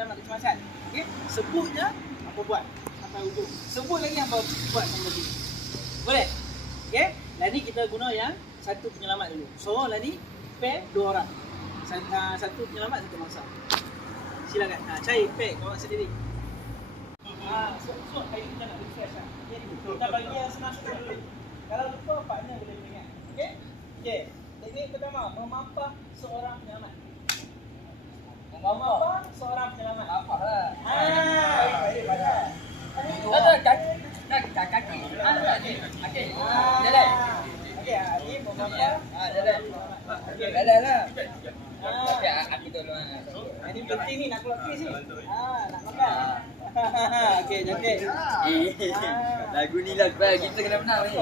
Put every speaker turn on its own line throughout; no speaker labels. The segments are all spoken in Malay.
penyelamat kecemasan. Okey? Sebut je apa buat sampai hujung. Sebut lagi apa buat sampai lagi. Boleh? Okey? Lah ni kita guna yang satu penyelamat dulu. So lah ni pair dua orang. Satu, uh, satu penyelamat satu mangsa. Silakan. Ha, cari pair kau sendiri. Ha, so, so hari kita nak refresh lah. Okay? Kita bagi yang senang sikit dulu. Kalau lupa partner boleh ingat. Okey? Okey. Teknik pertama, memampah seorang penyelamat. Memampah seorang penyelamat. Apa lah? Ha, baik, baik, baik.
Ada kaki. Kaki. Kaki. Okey. Okey. Jalan.
Okey, ah, ni.
Ah, jalan.
Okey.
Jalan lah. Tapi aku tolong
ini penting ni nak keluar kes ni. Nak makan. Okey, cantik.
Eh, lagu ni lah kita kena menang ni.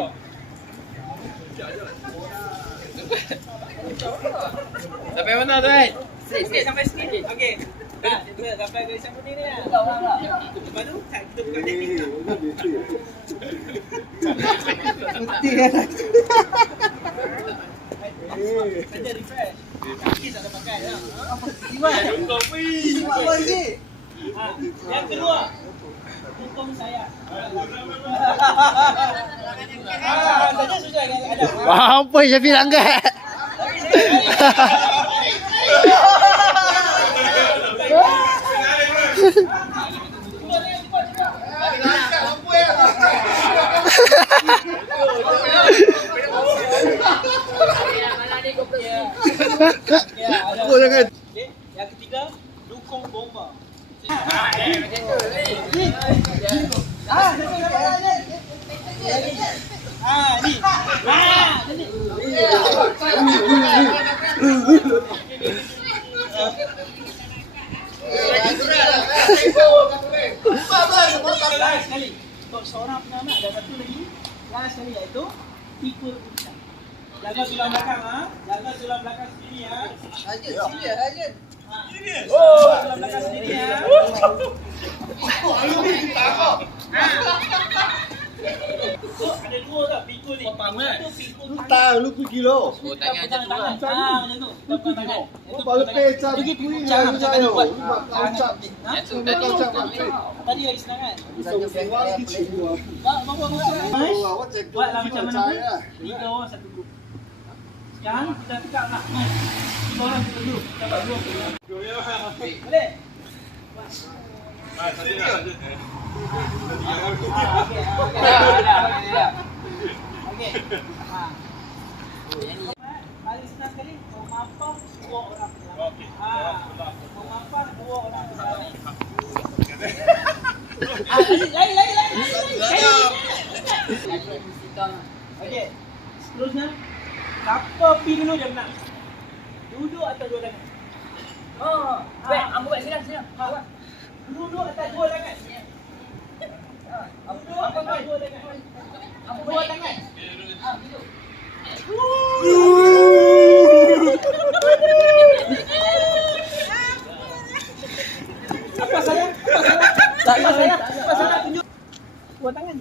Sampai mana tu eh?
Sikit, sikit.
sampai sini. Okey. Dah, kita sampai ke ni ni. ah.
Tak orang lah.
Lepas tu, tak, kita buka teknik tu. Saja refresh. Kaki tak ada pakai dah. Iman.
Apa
lagi? Ha, yang kedua. Hukum saya. Ah, saja sudah yang ada.
Apa Syafiq langgar?
Ya, ada. Okey, yang ketiga dukung bomba. Ah. Ah, seorang penyelamat ada satu lagi. Last sekali iaitu urusan. Jaga tulang belakang ah. Jaga tulang belakang sendiri ah.
Hajat, sini hajat.
Oh, tulang belakang sendiri ah. So, ada dua tak pikul ni. Pikul tangan.
Tak, lu pergi lo.
Oh, tangan macam tu
tangan.
lah.
Ah, macam tu. Kita pegang tangan.
Oh, baru pecah
Pergi
pergi
puncak
jangan
macam
jangan.
mana buat.
Ucap.
Ha?
Ucap?
Tadi lagi senang kan?
Bisa buat kecil gua.
Bawa, bawa, bawa.
Oh, awak cek
Buatlah macam mana pun.
lah.
Tiga orang satu grup. Sekarang kita tegak nak. Mas. Tiga orang. Kita buat dua grup. Boleh? Ah, okey, ah, okey. Okey. Ha. Paling senang sekali memampah dua orang penyelamat. Ha. Memampah dua orang penyelamat. Ah, lain, lain, lain, lain, lain. Okey. Seterusnya siapa pi dulu dia menang. Duduk atau dua tangan? Oh,
Baik, ambil baik sini, sini.
Ha. Duduk atas dua tangan. Duduk atas dua tangan. Dua tangan. Apa saya? Apa saya? Apa saya? Apa saya tunjuk? Dua tangan.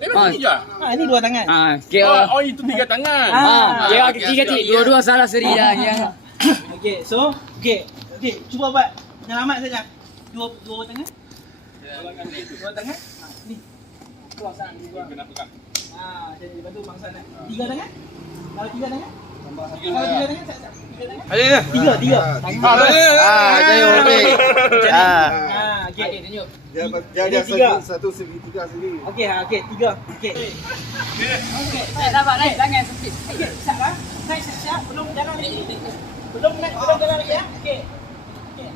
Memang iya.
Ha, ini dua tangan.
Ah,
Oh,
kira.
oh itu tiga tangan.
Ah.
Ah, kira kecil-kecil. Dua-dua salah seri dah. Kira.
Okey, so okey. Okey, cuba buat penyelamat saja. Dua dua tangan. Dua tangan. Ha, ni. Keluar sana ni. keluar.
Kena pegang.
Ha, jadi lepas tu bangsa nak. Tiga tangan? Kalau tiga tangan? Kalau tiga tangan. Tiga tangan?
Ya.
Tiga, tiga. Tangan.
Ah, saya okey. Ah.
Ha, okey.
Adik tunjuk.
Dia dia dia
tiga.
satu satu segitiga sini.
Okey, ha, okey, tiga. Okey. Okey.
Naik sabar, naik. Tangan sempit.
Okey, siap lah. Naik siap-siap. Belum jalan lagi. Belum naik, belum jalan lagi ya. Okey. Okey.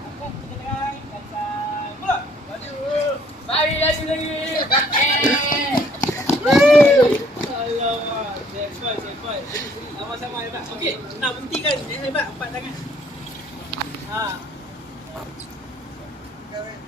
Mari lagi lagi.
Alamak, sekoi, sekoi. Sama-sama hebat. Okey, nak buktikan dia hebat empat tangan. Ha.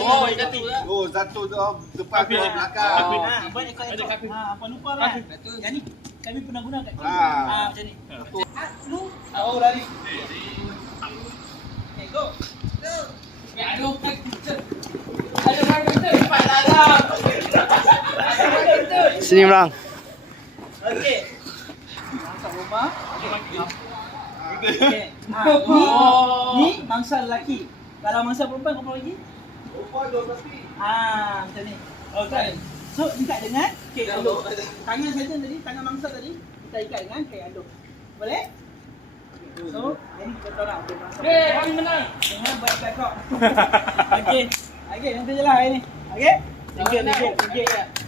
Oh,
jatuh lah.
Oh, satu tu oh, depan tu belakang.
Kafir.
Ha, buat ekor ekor.
kaki.
Ha, apa lupa kan? Yang ni kami pernah guna kat sini.
Ah.
Ha, macam ni. Ah, lu oh lari. Okay, go.
Ya, aduh. Aduh, aduh, aduh. Cepat lah, lah. Aduh, aduh.
Sini bang.
Okey. Mangsa rumah. Okey. Ha,
Oh.
ni, ni mangsa lelaki. Kalau mangsa perempuan apa lagi?
Perempuan dua tapi.
Ah, macam ni. Okey. So ikat dengan kek aduk. Tangan saja tadi, tangan mangsa tadi kita ikat dengan kek aduk. Boleh? So, ini kita mangsa.
Eh, kami menang.
Jangan buat back kau. Okey. Okey, nanti je lah hari ni. Okey? Thank you, thank you.